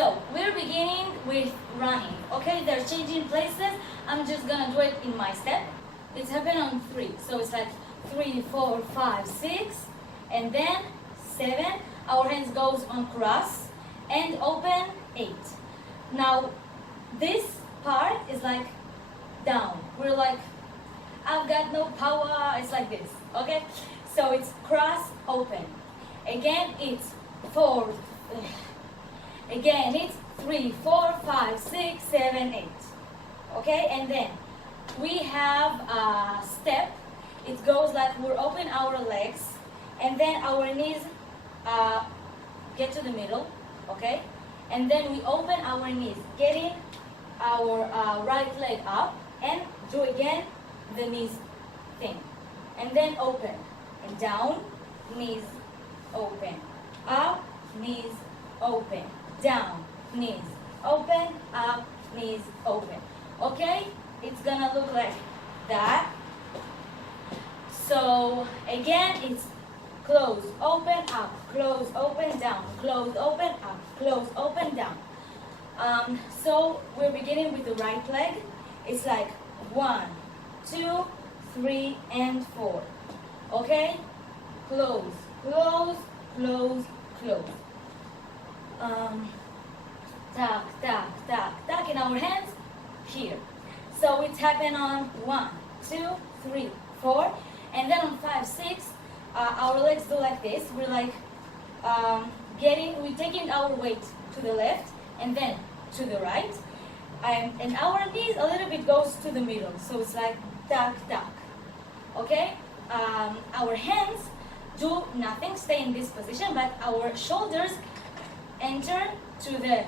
So we're beginning with running. Okay, they're changing places. I'm just gonna do it in my step. It's happening on 3. So it's like 3, 4, 5, 6, and then 7. Our hands goes on cross and open 8. Now this part is like down. We're like, I've got no power. It's like this. Okay, so it's cross open. Again it's 4. Again it's 3, 4, 5, 6, 7, 8. Okay, and then we have a step. It goes like we're open our legs, and then our knees get to the middle. Okay, and then we open our knees, getting our right leg up, and do again the knees thing, and then open and down, knees open, up, knees open, down, knees open, up, knees open. Okay, it's gonna look like that. So again it's close, open, up, close, open, down, close, open, up, close, open, down. So we're beginning with the right leg. It's like 1, 2, 3, and 4. Okay, close, close, close, close. Tuck, tuck, tuck, tuck in our hands here. So it's happen on 1, 2, 3, 4, and then on 5, 6, our legs do like this. We're like we're taking our weight to the left and then to the right, and our knees a little bit goes to the middle. So it's like tuck, tuck. Okay, our hands do nothing, stay in this position, but our shoulders enter to the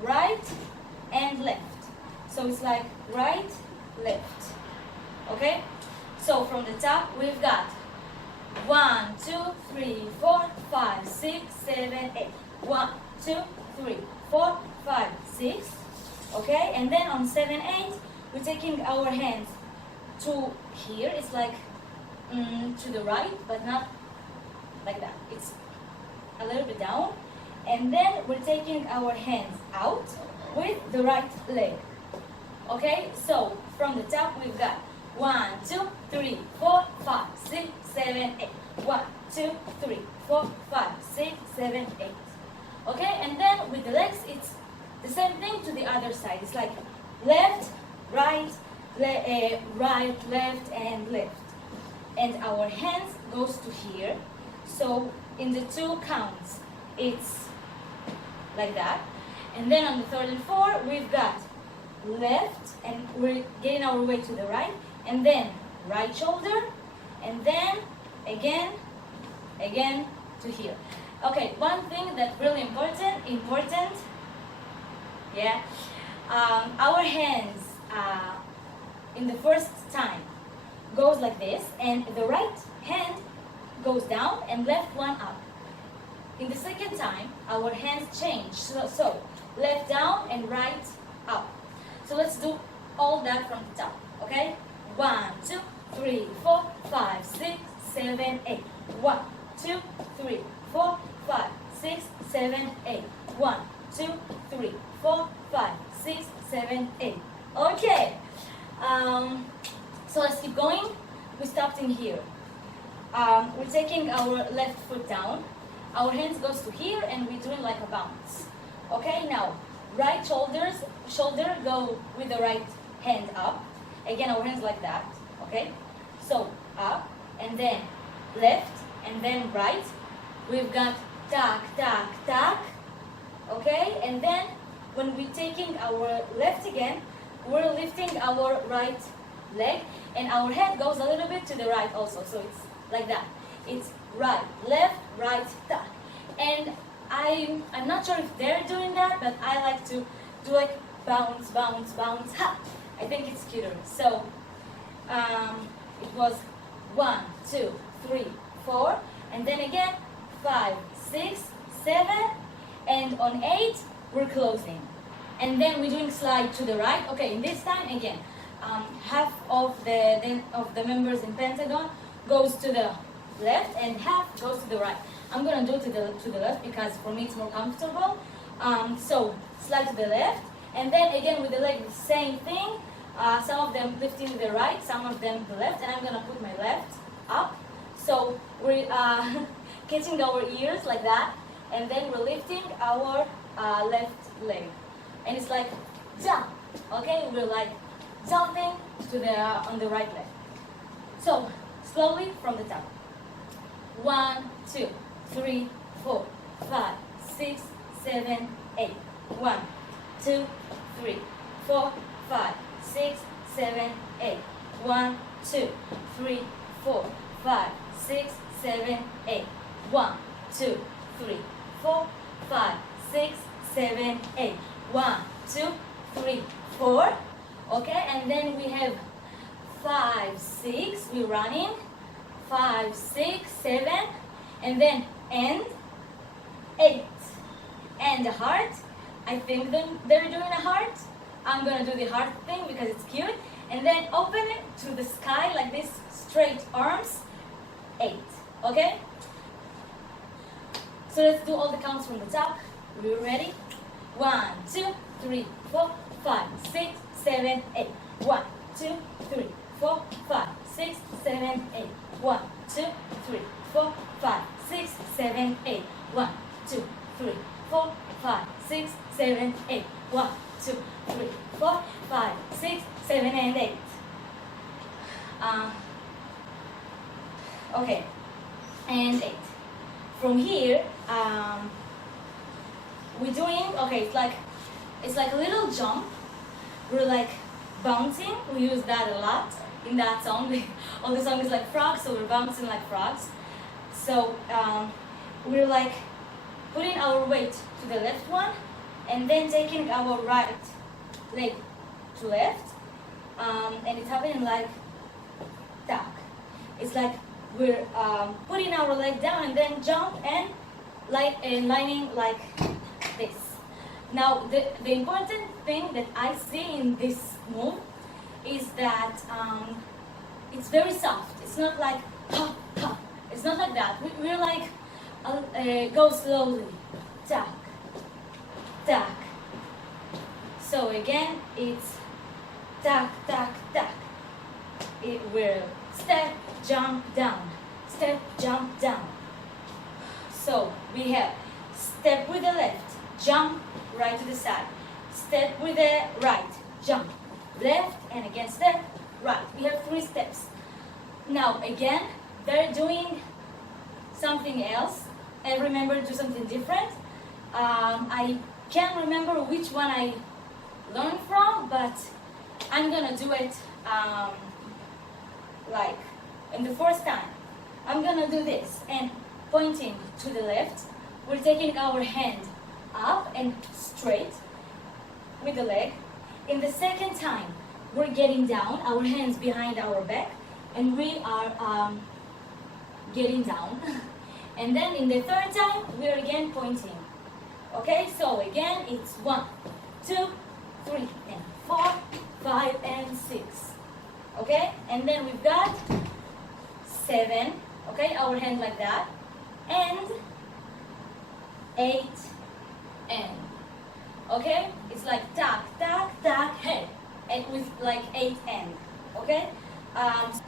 right and left. So it's like right, left. Okay, so from the top we've got 1, 2, 3, 4, 5, 6, 7, 8. 1, 2, 3, 4, 5, 6. Okay, and then on 7, 8, we're taking our hands to here. It's like to the right, but not like that. It's a little bit down. And then we're taking our hands out with the right leg. Okay, so from the top we've got 1, 2, 3, 4, 5, 6, 7, 8. 1, 2, 3, 4, 5, 6, 7, 8. Okay, and then with the legs it's the same thing to the other side. It's like left, right, right, left, and left. And our hands goes to here. So in the 2 counts, it's like that. And then on the 3rd and 4th, we've got left, and we're getting our way to the right, and then right shoulder, and then again to here. Okay, one thing that's really important, yeah, our hands in the first time goes like this, and the right hand goes down and left one up. In the second time, our hands change, so left down and right up. So let's do all that from the top, okay? 1, 2, 3, 4, 5, 6, 7, 8. 1, 2, 3, 4, 5, 6, 7, 8. 1, 2, 3, 4, 5, 6, 7, 8. Okay. So let's keep going. We stopped in here. We're taking our left foot down. Our hands goes to here, and we're doing like a bounce. Okay, now right shoulder go with the right hand up. Again, our hands like that. Okay, so up and then left and then right. We've got tuck, tuck, tuck. Okay, and then when we're taking our left again, we're lifting our right leg, and our head goes a little bit to the right also. So it's like that. It's right, left, right, tuck. And I'm not sure if they're doing that, but I like to do like bounce, bounce, bounce, ha! I think it's cuter. So it was 1, 2, 3, 4, and then again 5, 6, 7, and on 8 we're closing. And then we're doing slide to the right. Okay, in this time again, half of the members in Pentagon goes to the left and half goes to the right. I'm gonna do to the left because for me it's more comfortable. So slide to the left, and then again with the leg, the same thing. Some of them lifting the right, some of them the left, and I'm gonna put my left up. So we're catching our ears like that, and then we're lifting our left leg, and it's like jump. Okay, we're like jumping to the on the right leg. So slowly from the top. 1, 2, 3, 4, 5, 6, 7, 8. 1, 2, 3, 4, 5, 6, 7, 8. 1, 2, 3, 4, 5, 6, 7, 8. 1, 2, 3, 4, 5, 6, 7, 8. 1, 2, 3, 4. Okay, and then we have 5, 6. We're running. 5, 6, 7, and then end 8. And the heart. I think they're doing a heart. I'm gonna do the heart thing because it's cute. And then open it to the sky like this, straight arms. 8. Okay? So let's do all the counts from the top. We're ready? 1, 2, 3, 4, 5, 6, 7, 8. 1, 2, 3, 4, 5, 6, 7, 8. 1, 2, 3, 4, 5, 6, 7, 8. 1, 2, 3, 4, 5, 6, 7, 8. 1, 2, 3, 4, 5, 6, 7, and 8. Okay, and 8. From here, we're doing, okay, it's like a little jump. We're like bouncing. We use that a lot in that song. All the song is like frogs, so we're bouncing like frogs. So we're like putting our weight to the left one, and then taking our right leg to left, and it's happening like that. It's like we're putting our leg down and then jump and lining like this. Now the important thing that I see in this move is that it's very soft. It's not like ha ha. It's not like that. We're like go slowly, tack, tack. So again, it's tack, tack, tack. It will step, jump, down, step, jump, down. So we have step with the left, jump, right to the side. Step with the right, jump, left, and again step, right. We have 3 steps. Now again, they're doing something else. I remember to do something different. I can't remember which one I learned from, but I'm gonna do it like in the first time. I'm gonna do this and pointing to the left. We're taking our hand up and straight with the leg. In the second time, we're getting down, our hands behind our back, and we are getting down. And then in the third time, we're again pointing. Okay, so again, it's 1, 2, 3, and 4, 5, and 6. Okay, and then we've got 7. Okay, our hand like that, and 8, and. Okay, it's like tack, tack, tack, head, and with like 8 and. Okay,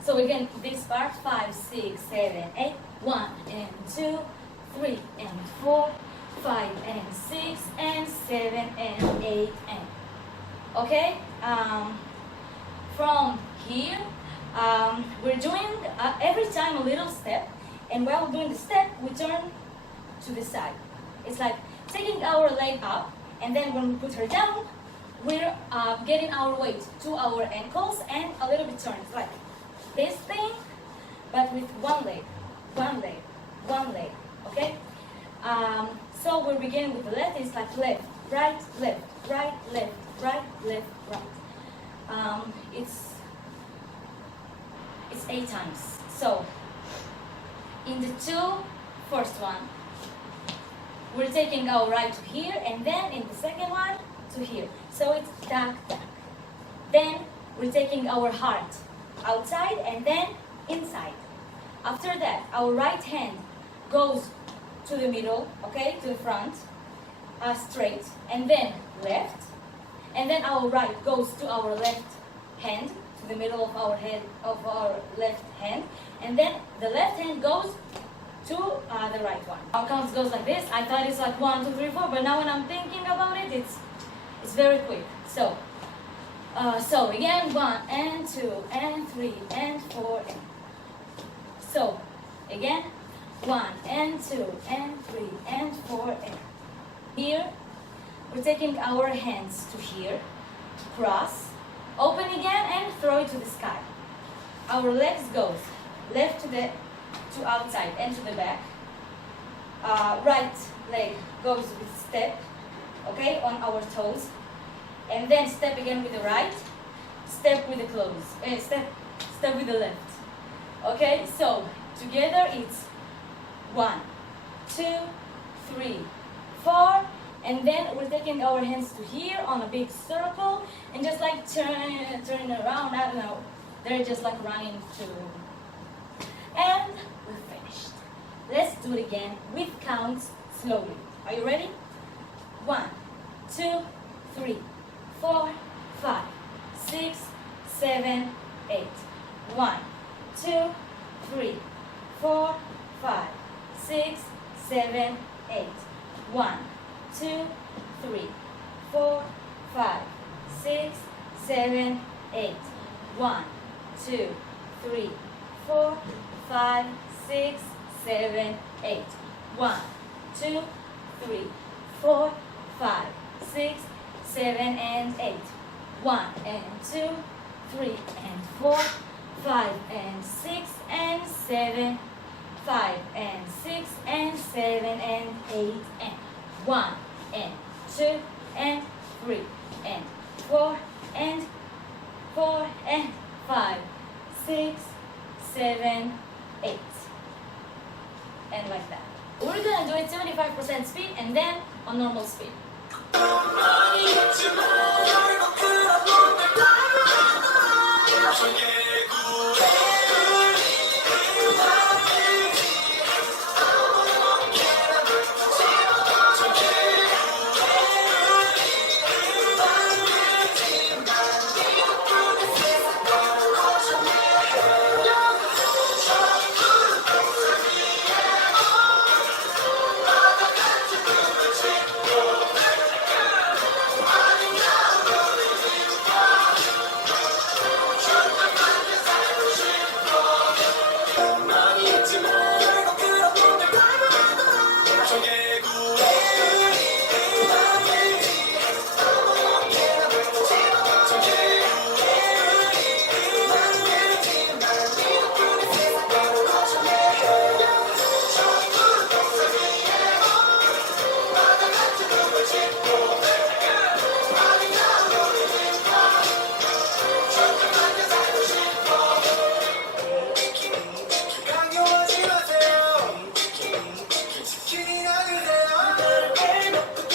so again, this part 5, 6, 7, 8. 1 and 2, 3 and 4, 5 and 6 and 7 and 8 and. Okay, from here, we're doing every time a little step, and while doing the step, we turn to the side. It's like taking our leg up, and then when we put her down, we're getting our weight to our ankles and a little bit turns like this thing, but with one leg. One leg, one leg, okay? So we're beginning with the left. It's like left, right, left, right, left, right, left, right. It's 8 times. So in the 2 first one, we're taking our right to here, and then in the second one to here. So it's tack, tack. Then we're taking our heart outside and then inside. After that, our right hand goes to the middle, okay, to the front. straight, and then left, and then our right goes to our left hand, to the middle of our head, of our left hand, and then the left hand goes to the right one. Our count goes like this. I thought it's like 1, 2, 3, 4, but now when I'm thinking about it, it's very quick. So again, 1 and 2 and 3 and 4 and so again 1 and 2 and 3 and 4 and here we're taking our hands to here, cross, open again and throw it to the sky. Our legs goes left to outside and to the back. Right leg goes with step, okay, on our toes, and then step again with the right, step with the close, step with the left. Okay, so together it's 1, 2, 3, 4, and then we're taking our hands to here on a big circle and just like turning around. I don't know. They're just like running to. And we're finished. Let's do it again with counts slowly. Are you ready? 1, 2, 3, 4, 5, 6, 7, 8. 1, 2, 3, 4, 5, 6, 7, 8. 1, 2, 3, 4, 5, 6, 7, 8. 1, 2, 3, 4, 5, 6, 7, 8. 1, 2, 3, 4, 5, 6, 7, and 8. 1 and 2, 3 and 4, 5 and 6 and 7, 5 and 6 and 7 and 8 and 1 and 2 and 3 and 4 and 4 and 5, 6, 7, 8. And like that. We're gonna do it 75% speed and then on normal speed. 많이 했지만 결국 그런 놈들